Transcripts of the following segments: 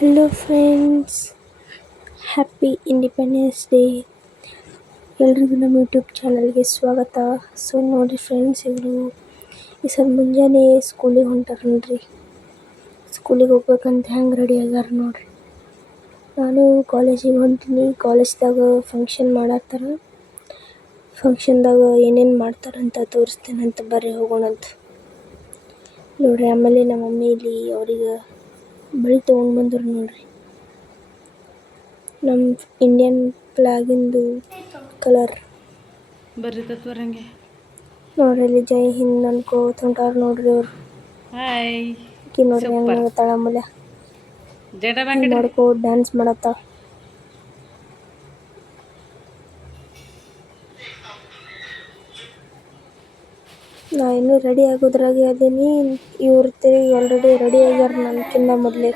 Hello friends, happy independence day. ಎಲ್ರಿಗೂ ನಮ್ಮ ಯೂಟ್ಯೂಬ್ ಚಾನಲ್ಗೆ ಸ್ವಾಗತ. ಸೊ ನೋಡಿರಿ ಫ್ರೆಂಡ್ಸ್, ಇವರು ಈ ಸಲ ಮುಂಜಾನೆ ಸ್ಕೂಲಿಗೆ ಹೊಂಟಾರ ನೋಡ್ರಿ. ಸ್ಕೂಲಿಗೆ ಹೋಗ್ಬೇಕಂತ ಹೆಂಗೆ ರೆಡಿ ಆಗ್ಯಾರ ನೋಡ್ರಿ. ನಾನು ಕಾಲೇಜಿಗೆ ಹೊಂಟೀನಿ. ಕಾಲೇಜ್ದಾಗ ಫಂಕ್ಷನ್ ಮಾಡತ್ತಾರ. ಫಂಕ್ಷನ್ದಾಗ ಏನೇನು ಮಾಡ್ತಾರಂತ ತೋರಿಸ್ತೇನಂತ, ಬರ್ರಿ ಹೋಗೋಣಂತ ನೋಡ್ರಿ. ಆಮೇಲೆ ನಮ್ಮ ಮಮ್ಮಿ ಇಲ್ಲಿ ಅವ್ರಿಗೆ ಬಳಿ ತೊಗೊಂಡು ಬಂದರು ನೋಡ್ರಿ. ನಮ್ಮ ಇಂಡಿಯನ್ ಫ್ಲಾಗಿಂದು ಕಲರ್ ಬರ್ರಿ ತತ್ವರಂಗೆ ನೋಡ್ರಿ. ಇಲ್ಲಿ ಜೈ ಹಿಂದ್ ಅನ್ಕೋತ ಹೊಂಟಾರ ನೋಡ್ರಿ ಅವ್ರು. ಹಾಯ್ ಆಕಿ ನೋಡ್ರಿ ಹೆಂಗ್ ಮಾಡತ್ತಾಳ, ಆಮೇಲೆ ಮಾಡ್ಕೋ ಡ್ಯಾನ್ಸ್ ಮಾಡತ್ತಾಳ. ನಾ ಇನ್ನೂ ರೆಡಿ ಆಗೋದ್ರಾಗೆ ಅದೀನಿ. ಇವ್ರು ತಿರುಗಿ ಆಲ್ರೆಡಿ ರೆಡಿ ಆಗ್ಯಾರ ನನ್ಕಿನ್ನ ಮೊದಲೇ.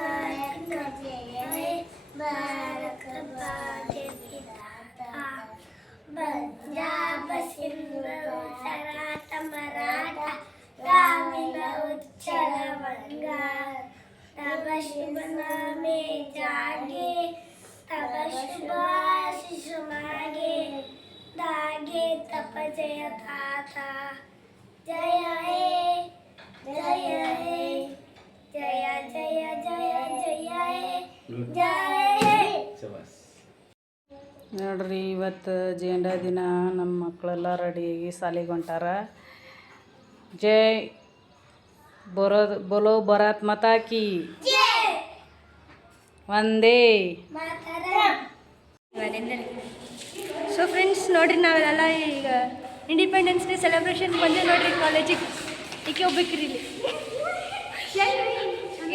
जय हे जय हे जय जय जय जय हे जय हे. ನೋಡ್ರಿ, ಇವತ್ತು ಜೇಂಡಾ ದಿನ. ನಮ್ಮ ಮಕ್ಕಳೆಲ್ಲ ರೆಡಿಯಾಗಿ ಶಾಲೆಗೆ ಹೊಂಟಾರ. ಜೈ ಬೋಲೋ ಭಾರತ್ ಮಾತಾ ಕಿ ವಂದೇ ಸೊ ಫ್ರೆಂಡ್ಸ್ ನೋಡ್ರಿ, ನಾವೆಲ್ಲ ಈಗ ಇಂಡಿಪೆಂಡೆನ್ಸ್ ಡೇ ಸೆಲೆಬ್ರೇಷನ್ ಬಂದೆ ನೋಡ್ರಿ ಕಾಲೇಜಿಗೆ. ಈಕೆ ಹೋಗ್ಬೇಕ್ರಿ ಇಲ್ಲಿ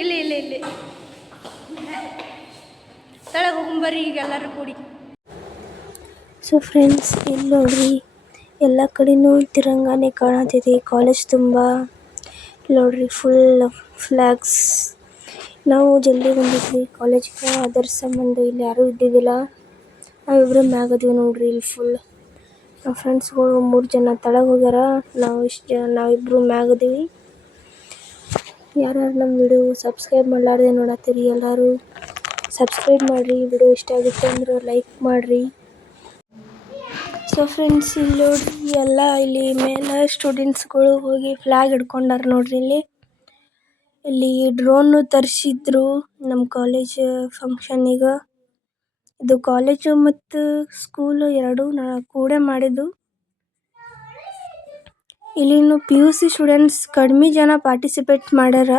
ಇಲ್ಲಿ ಇಲ್ಲಿ ಇಲ್ಲಿ ತಳಗೆ ಹೋಗ್ಬರ್ರಿ ಈಗ ಎಲ್ಲರೂ ಕೂಡಿ. ಸೊ ಫ್ರೆಂಡ್ಸ್, ಇಲ್ಲಿ ನೋಡ್ರಿ, ಎಲ್ಲ ಕಡೆನೂ ತಿರಂಗಾನೆ ಕಾಣತಿದೆ ಕಾಲೇಜ್ ತುಂಬ. ನೋಡ್ರಿ, ಫುಲ್ ಫ್ಲಾಗ್ಸ್. ನಾವು ಜಲ್ದಿ ಬಂದಿದ್ವಿ ಕಾಲೇಜಿಗೆ, ಅದರ ಸಂಬಂಧ ಇಲ್ಲಿ ಯಾರೂ ಇದ್ದಿದ್ದಿಲ್ಲ. ನಾವಿಬ್ಬರು ಮ್ಯಾಗದೀವಿ ನೋಡ್ರಿ. ಇಲ್ಲಿ ಫುಲ್ ನಮ್ಮ ಫ್ರೆಂಡ್ಸ್ಗಳು 3 ಜನ ತಳಗೆ ಹೋಗ್ಯಾರ. ನಾವಿಬ್ಬರು ಮ್ಯಾಗದೀವಿ. ಯಾರ್ಯಾರು ನಮ್ಮ ವಿಡಿಯೋ ಸಬ್ಸ್ಕ್ರೈಬ್ ಮಾಡಲಾರ್ದೆ ನೋಡತ್ತೀರಿ, ಎಲ್ಲರೂ ಸಬ್ಸ್ಕ್ರೈಬ್ ಮಾಡಿರಿ. ವಿಡಿಯೋ ಇಷ್ಟ ಆಗುತ್ತೆ ಅಂದ್ರೆ ಲೈಕ್ ಮಾಡಿರಿ. ಸೊ ಫ್ರೆಂಡ್ಸ್, ಇಲ್ಲಿ ನೋಡ್ರಿ, ಎಲ್ಲ ಇಲ್ಲಿ ಮೇಲೆ ಸ್ಟೂಡೆಂಟ್ಸ್ಗಳು ಹೋಗಿ ಫ್ಲಾಗ್ ಹಿಡ್ಕೊಂಡಾರ ನೋಡ್ರಿ. ಇಲ್ಲಿ ಡ್ರೋನು ತರಿಸಿದ್ರು ನಮ್ಮ ಕಾಲೇಜ್ ಫಂಕ್ಷನಿಗೆ. ಇದು ಕಾಲೇಜು ಮತ್ತು ಸ್ಕೂಲು ಎರಡೂ ಕೂಡೆ ಮಾಡಿದ್ದು. ಇಲ್ಲಿನ್ನು PUC ಸ್ಟೂಡೆಂಟ್ಸ್ ಕಡಿಮೆ ಜನ ಪಾರ್ಟಿಸಿಪೇಟ್ ಮಾಡ್ಯಾರ.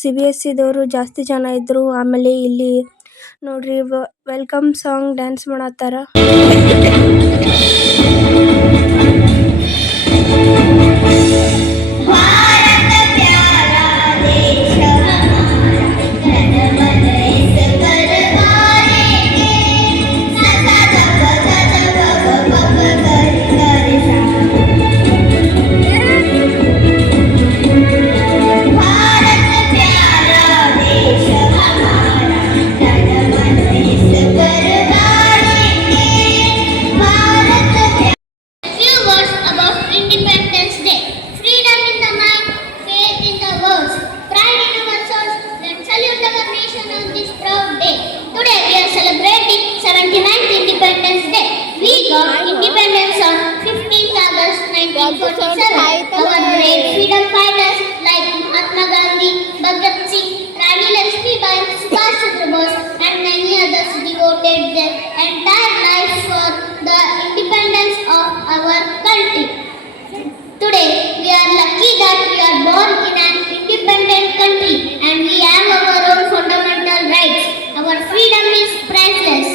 CBSEದವರು ಜಾಸ್ತಿ ಜನ ಇದ್ದರು. ಆಮೇಲೆ ಇಲ್ಲಿ ನೋಡ್ರಿ, ವೆಲ್ಕಮ್ ಸಾಂಗ್ ಡ್ಯಾನ್ಸ್ ಮಾಡತ್ತಾರ. Independence on 15th August 1947. Our brave freedom fighters like Mahatma Gandhi, Bhagat Singh, Rani Lakshmibai, Subhash Chandra Bose and many others devoted their entire lives for the independence of our country. Today, we are lucky that we are born in an independent country and we have our own fundamental rights. Our freedom is priceless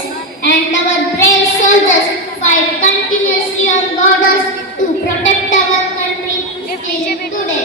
and our brave soldiers fight continuously on borders to protect our country still today.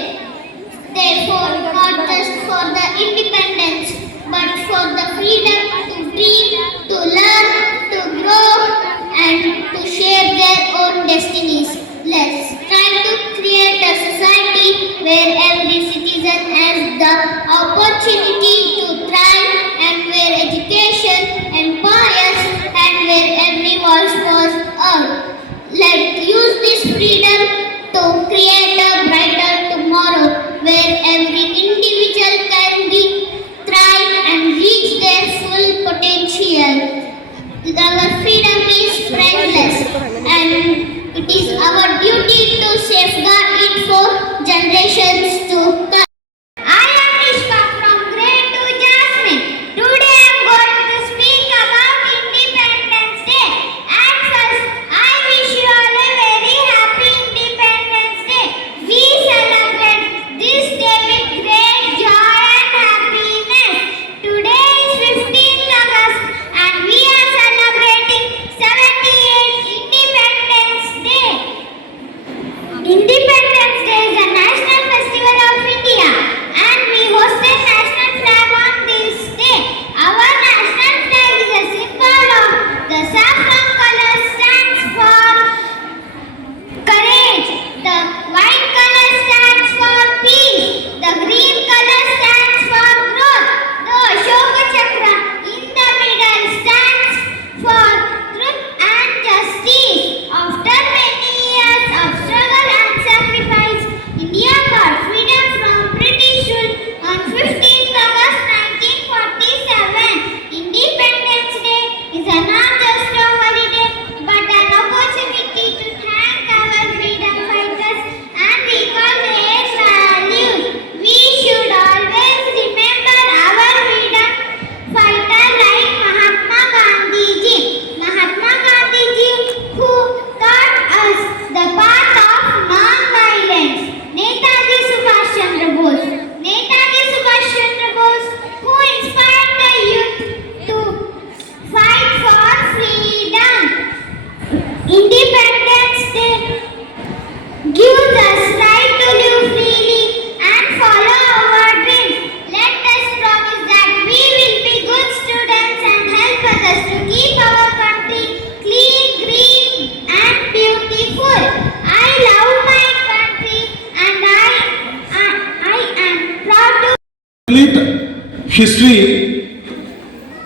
history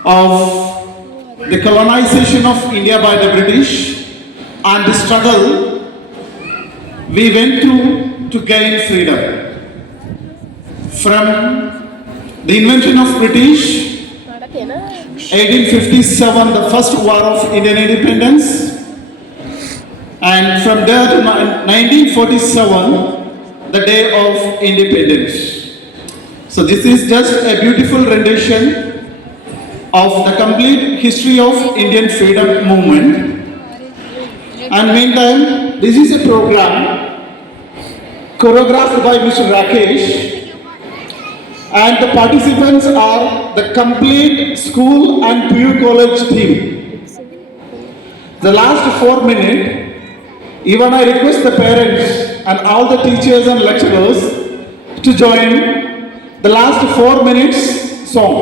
of the colonization of India by the British and the struggle we went through to gain freedom. From the invention of British, 1857, the first war of Indian independence, and from there to 1947, the day of independence. So this is just a beautiful rendition of the complete history of Indian freedom movement. And meantime, this is a program choreographed by Mr. Rakesh, and the participants are the complete school and PU college team. The last 4 minutes, even I request the parents and all the teachers and lecturers to join the last 4 minutes song.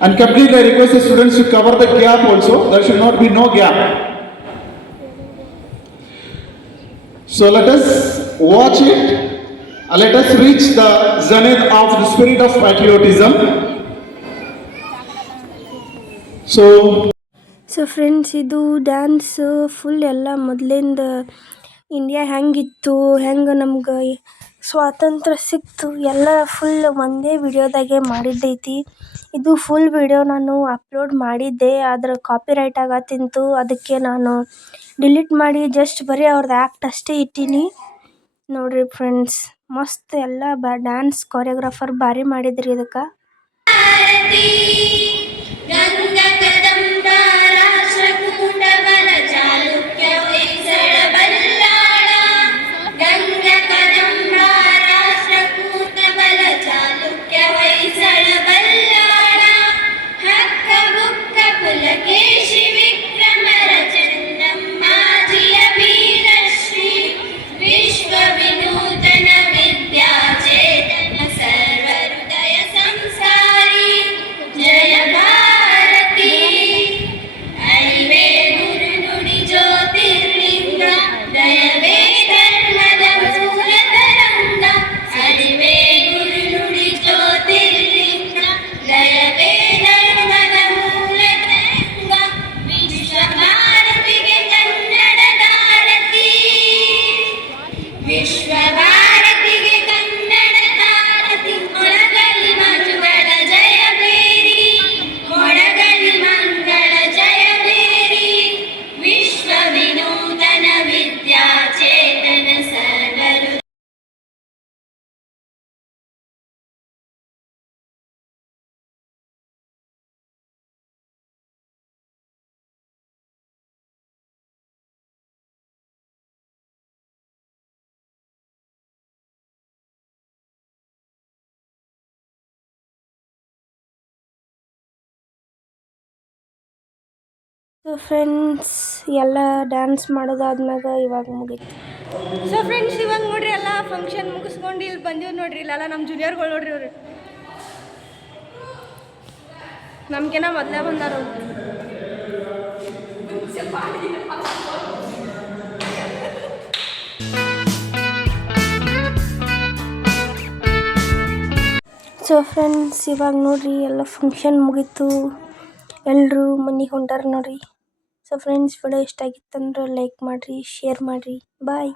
And completely I request the students to cover the gap also. There should not be no gap. So let us watch it. Let us reach the zenith of the spirit of patriotism. So friends, ಇದು dance full ಎಲ್ಲ ಮೊದಲಿಂದ ಇಂಡಿಯಾ ಹೆಂಗಿತ್ತು, ಹೆಂಗೆ ನಮ್ಗೆ ಸ್ವಾತಂತ್ರ್ಯ ಸಿಕ್ತು ಎಲ್ಲ ಫುಲ್ ಒಂದೇ ವಿಡಿಯೋದಾಗೆ ಮಾಡಿದ್ದೈತಿ. ಇದು ಫುಲ್ ವಿಡಿಯೋ ನಾನು ಅಪ್ಲೋಡ್ ಮಾಡಿದ್ದೆ, ಆದರೆ ಕಾಪಿರೈಟ್ ಆಗತ್ತಿಂತು. ಅದಕ್ಕೆ ನಾನು ಡಿಲೀಟ್ ಮಾಡಿ ಜಸ್ಟ್ ಬರೀ ಅವ್ರದ್ದು ಆ್ಯಕ್ಟ್ ಅಷ್ಟೇ ಇಟ್ಟೀನಿ. ನೋಡ್ರಿ ಫ್ರೆಂಡ್ಸ್, ಮಸ್ತ್ ಎಲ್ಲ ಡ್ಯಾನ್ಸ್ ಕೊರಿಯೋಗ್ರಾಫರ್ ಭಾರಿ ಮಾಡಿದ್ರಿ ಇದಕ್ಕೆ. ಸೊ ಫ್ರೆಂಡ್ಸ್, ಎಲ್ಲ ಡ್ಯಾನ್ಸ್ ಮಾಡೋದಾದ್ಮ್ಯಾಗ ಇವಾಗ ಮುಗೀತು. ಸೊ ಫ್ರೆಂಡ್ಸ್, ಇವಾಗ ನೋಡ್ರಿ ಎಲ್ಲ ಫಂಕ್ಷನ್ ಮುಗಿಸ್ಕೊಂಡು ಇಲ್ಲಿ ಬಂದಿವ್ರು ನೋಡ್ರಿ. ಇಲ್ಲೆಲ್ಲ ನಮ್ಮ ಜೂನಿಯರ್ಗಳು ನೋಡ್ರಿ, ಇವ್ರು ನಮ್ಗೇನ ಮೊದಲೇ ಬಂದಾರ. ಸೊ ಫ್ರೆಂಡ್ಸ್, ಇವಾಗ ನೋಡ್ರಿ ಎಲ್ಲ ಫಂಕ್ಷನ್ ಮುಗೀತು, ಎಲ್ಲರೂ ಮನೆಗೆ ಹೊಂಟಾರ ನೋಡ್ರಿ. ಸೊ ಫ್ರೆಂಡ್ಸ್, ವಿಡಿಯೋ ಇಷ್ಟ ಆಗಿತ್ತಂದ್ರೆ ಲೈಕ್ ಮಾಡಿರಿ, ಶೇರ್ ಮಾಡಿರಿ. ಬಾಯ್.